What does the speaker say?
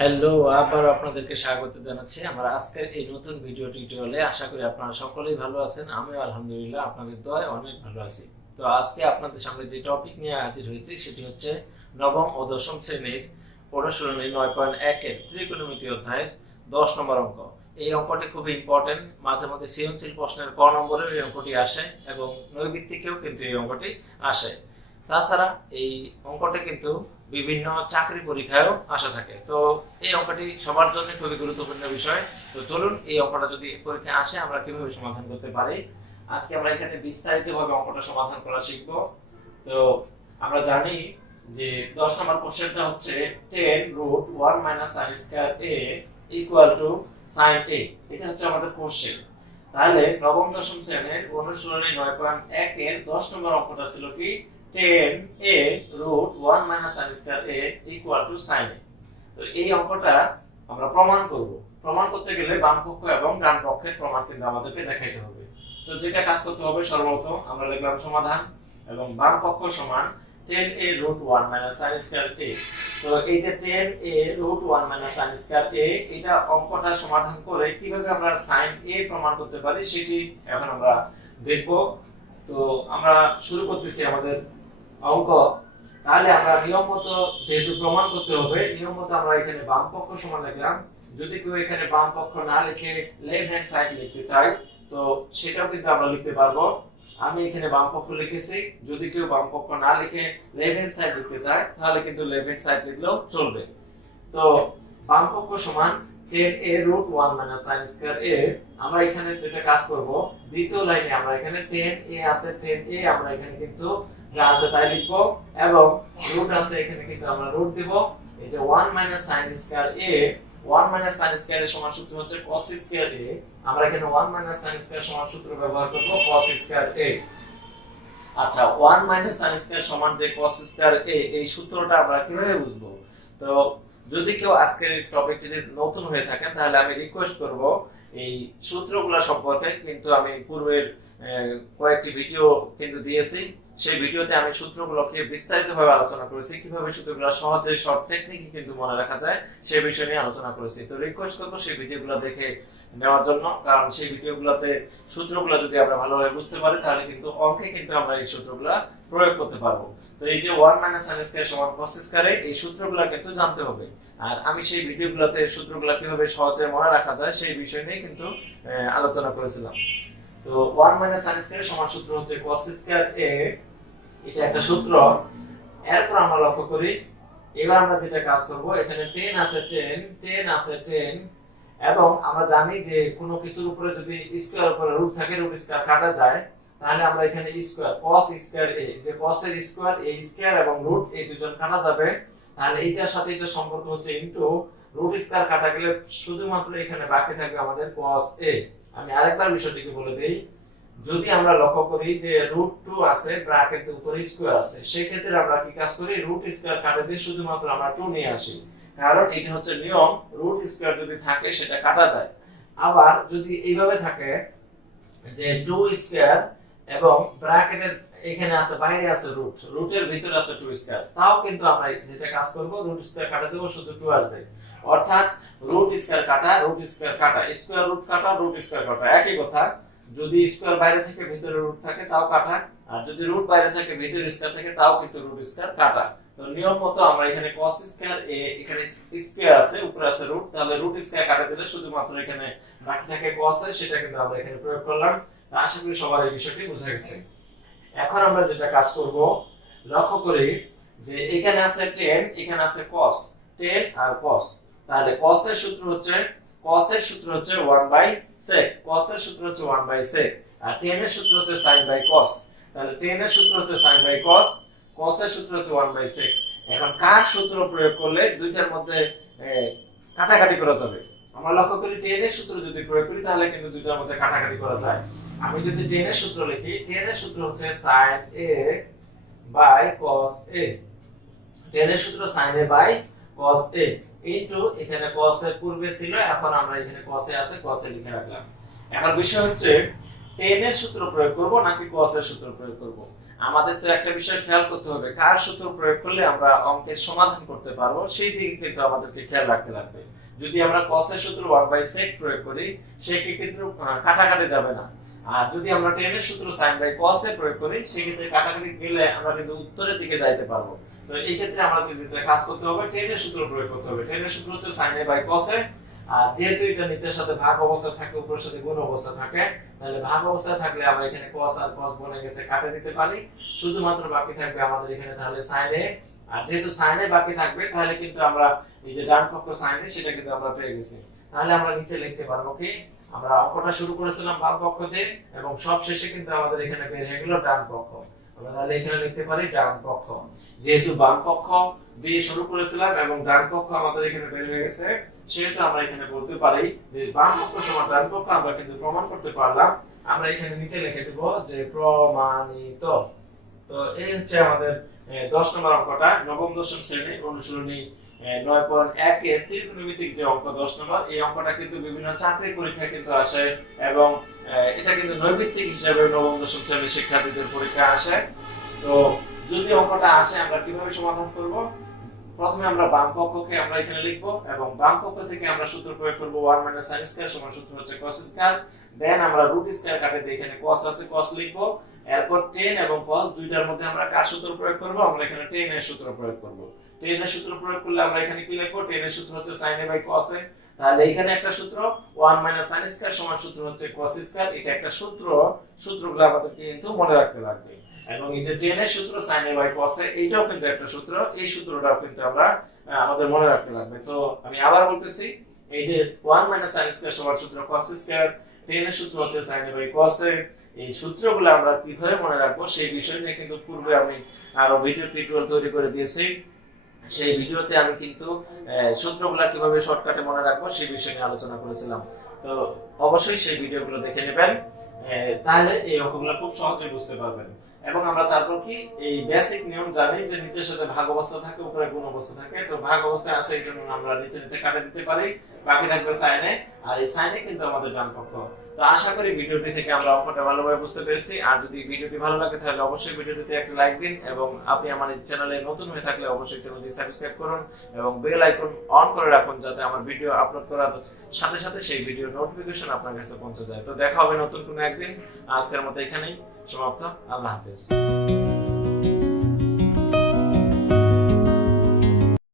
Hello, আবার আপনাদেরকে স্বাগত জানাচ্ছি আমার আজকের এই নতুন ভিডিও টিউটোরিয়ালে। আশা করি আপনারা সকলেই ভালো আছেন। আমিও আলহামদুলিল্লাহ আপনাদের দয়ায় অনেক ভালো আছি। তো আজকে আপনাদের সামনে যে টপিক নিয়ে হাজির হয়েছি সেটি হচ্ছে নবম ও দশম শ্রেণীর অনুশীলনী 9.1 এর ত্রিকোণমিতি অধ্যায়ের 10 নম্বর অঙ্ক। এই অঙ্কটি খুবই ইম্পর্টেন্ট। মাঝে মধ্যে সৃজনশীল প্রশ্নের ক নম্বরের এই অঙ্কটি আসে এবং নৈর্ভিত্তিকেও কিন্তু এই অঙ্কটি আসে। তাছাড়া এই অঙ্কটি কিন্তু বিভিন্ন চাকরি পরীক্ষায়ও আসা থাকে। তো এই অঙ্কটি সবার জন্য খুবই গুরুত্বপূর্ণ বিষয়। তো চলুন এই অঙ্কটা যদি পরীক্ষায় আসে আমরা কিভাবে সমাধান করতে পারি আজকে আমরা এখানে বিস্তারিতভাবে অঙ্কটা সমাধান করা শিখব। তো আমরা জানি যে 10 নম্বর কোশ্চেনটা হচ্ছে 10 root 1 minus sin square a equal to sin a। এটা হচ্ছে আমাদের কোশ্চেন। তাহলে নবম দশম শ্রেণীর অনুশীলনী 9.1 এর 10 নম্বর অঙ্কটা ছিল কি 10a root 1 minus sin square a equal to sin a। তো এই অঙ্কটা আমরা প্রমাণ করব। প্রমাণ করতে গেলে বাম পক্ষ এবং ডান পক্ষের প্রমাণ কিন্তু আমাদেরকে দেখাইতে হবে। তো যেটা কাজ করতে হবে সর্বপ্রথম আমরা লিখলাম সমাধান এবং বাম পক্ষ সমান 10a root 1 minus sin square a। তো এই যে 10a root 1 minus sin square a এটা অঙ্কটা সমাধান করে কিভাবে আমরা sin a প্রমাণ করতে পারি সেটি এখন আমরা দেখব। তো আমরা শুরু করতেছি আমাদের অঙ্ক। তাহলে আমরা নিয়ম মতো যেহেতু প্রমাণ করতে হবে নিয়ম মতো আমরা এখানে বাম পক্ষ সমান লিখলাম। যদি কেউ এখানে বাম পক্ষ না লিখে লেফট হ্যান্ড সাইড লিখতে চায় তো সেটাও কিন্তু আমরা লিখতে পারবো। আমি এখানে বাম পক্ষ লিখেছি। যদি কেউ বাম পক্ষ না লিখে লেফট হ্যান্ড সাইড লিখতে চায় তাহলে কিন্তু লেফট হ্যান্ড সাইড লিখলেও চলবে। তো বাম পক্ষ সমান 10a root 1 minus sin square a। আমরা এখানে যেটা কাজ করব দ্বিতীয় লাইনে আমরা এখানে 10a আছে 10a আমরা এখানে কিন্তু যা আছে তাই লিখব এবং রুট আছে এখানে কিন্তু আমরা রুট দেব। এই যে 1 minus sin square a 1 minus sin square এর সমান সূত্র হচ্ছে cos square a। আমরা এখানে 1 minus sin square সমান সূত্র ব্যবহার করব cos square a। আচ্ছা 1 minus sin square সমান যে cos square a এই সূত্রটা আমরা কিভাবে বুঝবো? তো যদি কেউ আজকের টপিকটিতে নতুন হয়ে থাকেন তাহলে আমি রিকোয়েস্ট করব এই সূত্রগুলো সম্পর্কে কিন্তু আমি পূর্বের কয়েকটি ভিডিও কিন্তু দিয়েছি। সেই ভিডিওতে আমি সূত্রগুলোকে বিস্তারিতভাবে আলোচনা করেছি, কিভাবে সূত্রগুলো সহজে শর্ট টেকনিকে কিন্তু মনে রাখা যায় সেই বিষয় নিয়ে আলোচনা করেছি। তো রিকোয়েস্ট করব সেই ভিডিওগুলো দেখে নেওয়ার জন্য, কারণ সেই ভিডিওগুলোতে সূত্রগুলো যদি আমরা ভালোভাবে বুঝতে পারি তাহলে কিন্তু অঙ্কে কিন্তু আমরা এই সূত্রগুলো প্রয়োগ করতে পারবো। তো এই যে 1 minus sin square সমান cos square এই সূত্রগুলো কিন্তু জানতে হবে। আর আমি সেই ভিডিওগুলোতে সূত্রগুলো কিভাবে সহজে মনে রাখা যায় সেই বিষয় নিয়ে কিন্তু আলোচনা করেছিলাম। তো 1 minus sin square সমান সূত্র হচ্ছে cos square a। এটা একটা সূত্র। এরপর আমরা লক্ষ্য করি এবার আমরা যেটা কাজ করব এখানে 10 আছে 10 আছে 10 এবং আমরা জানি যে কোনো কিছুর উপরে যদি স্কয়ার উপরে রুট থাকে রুট স্কয়ার কাটা যায় তাহলে আমরা এখানে স্কয়ার cos স্কয়ার a যে cos এর স্কয়ার a স্কয়ার এবং রুট এই দুজন কাটা যাবে। তাহলে এইটার সাথে এটা সম্পর্ক হচ্ছে ইনটু রুট স্কয়ার কাটা গেলে শুধুমাত্র এখানে বাকি থাকবে আমাদের cos a। আমি আরেকবার বিষয়টিকে বলে দেই, যদি আমরা লক্ষ্য করি যে √2 আছে ব্র্যাকেটের উপরে স্কয়ার আছে সেই ক্ষেত্রে আমরা কি কাজ করি রুট স্কয়ার কাটা দিয়ে শুধুমাত্র আমরা 2 নিয়ে আসি, কারণ এটা হচ্ছে নিয়ম রুট স্কয়ার যদি থাকে সেটা কাটা যায়। আবার যদি এইভাবে থাকে যে 2 স্কয়ার এবং ব্র্যাকেটের এখানে আছে বাইরে আছে রুট রুটের ভিতরে আছে 2 স্কয়ার তাও কিন্তু আমরা যেটা কাজ করব রুট স্কয়ার কাটা দেব শুধু 2 আসবে। অর্থাৎ রুট স্কয়ার কাটা স্কয়ার রুট কাটা রুট স্কয়ার কাটা একই কথা। যদি স্কয়ার বাইরে থেকে ভিতরে রুট থাকে তাও কাটা, আর যদি রুট বাইরে থেকে ভিতরে স্কয়ার থাকে তাও কিন্তু রুট স্কয়ার কাটা। তো নিয়ম মতো আমরা এখানে cos স্কয়ার a এখানে স্কয়ার আছে উপরে আছে রুট, তাহলে রুট স্কয়ার কাটা দিলে শুধুমাত্র এখানে বাকি থাকে cos সেটা কিন্তু আমরা এখানে প্রয়োগ করলাম। আশা করি সবার এই বিষয়টি বুঝে গেছে। এখন আমরা যেটা কাজ করব লক্ষ্য করি যে এখানে আছে 10 এখানে আছে cos 10 আর cos। তাহলে cos এর সূত্র হচ্ছে 1/sec cos এর সূত্র হচ্ছে 1/sec আর 10 এর সূত্র হচ্ছে sin by cos। তাহলে 10 এর সূত্র হচ্ছে sin by cos cos এর সূত্র হচ্ছে 1/sec। এখন কার সূত্র প্রয়োগ করলে দুইটার মধ্যে কাটাকাটি করা যাবে? আমরা লক্ষ্য করি 10 এর সূত্র যদি প্রয়োগ করি তাহলে কিন্তু দুইটার মধ্যে কাটাকাটি করা যায়। আমি যদি 10 এর সূত্র লিখি 10 এর সূত্র হচ্ছে sin a by cos a 10 এর সূত্র sin a by cos a into এখানে cos এর পূর্বে ছিল এখন আমরা এখানে cos এ আছে cos এ লিখে রাখলাম। এখন বিষয় হচ্ছে 10 এর সূত্র প্রয়োগ করব নাকি cos এর সূত্র প্রয়োগ করব। আমাদের তো একটা বিষয় খেয়াল করতে হবে, কার সূত্র প্রয়োগ করলে আমরা অঙ্কের সমাধান করতে পারবো সেই দিকে কিন্তু আমাদেরকে খেয়াল রাখতে লাগবে। যদি আমরা cos এর সূত্র 1/sec প্রয়োগ করি সেই ক্ষেত্রে কাটাকাটি যাবে না, আর যদি আমরা tan এর সূত্র sin/cos এ প্রয়োগ করি সেই ক্ষেত্রে কাটাকাটি গেলে আমরা কিন্তু উত্তরের দিকে যাইতে পারবো। তো এই ক্ষেত্রে আমাদের যেটা কাজ করতে হবে, tan এর সূত্র প্রয়োগ করতে হবে। tan এর সূত্র হচ্ছে sin/cos এ, আর যেহেতু এটা নিচের সাথে ভাগ অবস্থা থাকে উপরের সাথে গুণ অবস্থা থাকে, তাহলে ভাগ অবস্থায় থাকলে আমরা এখানে cos আর cos বনে গেছে কাটে দিতে পারি, শুধুমাত্র বাকি থাকবে আমাদের এখানে তাহলে sin এ। আর যেহেতু sin এ বাকি থাকবে তাহলে কিন্তু আমরা এই যে ডান পক্ষ sin এ সেটা কিন্তু আমরা পেয়ে গেছি। তাহলে আমরা নিচে লিখতে পারবো কি, আমরা অঙ্কটা শুরু করেছিলাম বাম পক্ষ দিয়ে এবং সব শেষে কিন্তু আমাদের এখানে বের হয়ে গেল ডান পক্ষ। আমরা তাহলে এখানে লিখতে পারি ডান পক্ষ, যেহেতু বাম পক্ষ দিয়ে শুরু করেছিলাম এবং ডান পক্ষ আমাদের এখানে বের হয়ে গেছে, সেহেতু আমরা এখানে বলতে পারি যে বাম পক্ষ সমান ডান পক্ষ আমরা কিন্তু প্রমাণ করতে পারলাম। আমরা এখানে নিচে লিখে দেব যে প্রমাণিত। তো এই হচ্ছে আমাদের 10 নম্বর অঙ্কটা, নবম দশম শ্রেণী অনুশীলনী 9.1 এর ত্রিকোণমিতিক যে অঙ্ক 10 নম্বর, এই অঙ্কটা কিন্তু বিভিন্ন চাকরি পরীক্ষায় কিন্তু আসে এবং এটা কিন্তু নৈমিত্তিক হিসাবে নবম দশম শ্রেণীর শিক্ষার্থীদের পরীক্ষা আসে। তো যদি অঙ্কটা আসে আমরা কিভাবে সমাধান করব, প্রথমে আমরা বাম পক্ষকে আমরা এখানে লিখব এবং বাম পক্ষ থেকে আমরা সূত্র প্রয়োগ করব 1 - sin স্কয়ার সমান সূত্র হচ্ছে cos স্কয়ার, দেন আমরা রুট স্কয়ার কাটে দিয়ে এখানে cos আছে cos লিখব, এরপর tan এবং cos দুইটার মধ্যে আমরা কার সূত্র প্রয়োগ করব, আমরা এখানে tan এর সূত্র প্রয়োগ করব। tan এর সূত্র প্রয়োগ করলে আমরা এখানে কি লিখব, tan এর সূত্র হচ্ছে sin a/cos a, তাহলে এখানে একটা সূত্র 1 - sin স্কয়ার সমান সূত্র হচ্ছে cos স্কয়ার, এটা একটা সূত্র, সূত্রগুলো আমাদের কিন্তু মনে রাখতে লাগবে। এবং এই যে tan এর সূত্র sin a/cos a এটাও কিন্তু একটা সূত্র, এই সূত্রটাও কিন্তু আমরা আমাদের মনে রাখতে লাগবে। তো আমি আবার বলতেছি, এই যে 1 - sin স্কয়ার সমান সূত্র cos স্কয়ার, tan এর সূত্র হচ্ছে sin a/cos a, এই সূত্রগুলো আমরা কিভাবে মনে রাখবো সেই বিষয় নিয়ে কিন্তু পূর্বে আমি আরো ভিডিও টিউটোরিয়াল তৈরি করে দিয়েছি। সেই ভিডিওতে আমি কিন্তু সূত্রগুলো কিভাবে শর্টকাটে মনে রাখবো সেই বিষয় নিয়ে আলোচনা করেছিলাম। তো অবশ্যই সেই ভিডিওগুলো দেখে নেবেন, তাহলে এই অঙ্কগুলো খুব সহজেই বুঝতে পারবেন। এবং আমরা তারপর কি এই বেসিক নিয়ম জানি যে নিচের সাথে ভাগ অবস্থা থাকে উপরে গুণ অবস্থা থাকে, তো ভাগ অবস্থায় আছে এই জন্য আমরা নিচে নিচে কাটে দিতে পারি, বাকি থাকবে sin এ, আর এই sin এ কিন্তু আমাদের ডান পক্ষ। তো আশা করি ভিডিওটি থেকে আমরা অঙ্কটা ভালোভাবে বুঝতে পেরেছি। আর যদি ভিডিওটি ভালো লাগে তাহলে অবশ্যই ভিডিওটিতে একটা লাইক দিন এবং আপনি আমার চ্যানেলে নতুন হয়ে থাকলে অবশ্যই চ্যানেলটি সাবস্ক্রাইব করুন এবং বেল আইকন অন করে রাখুন যাতে আমার ভিডিও আপলোড করার সাথে সাথে সেই ভিডিও নোটিফিকেশন আপনার কাছে পৌঁছে যায়। তো দেখা হবে নতুন কোনো একদিন, আজকের মতো এখানেই সমাপ্ত। আল্লাহ হাফেজ।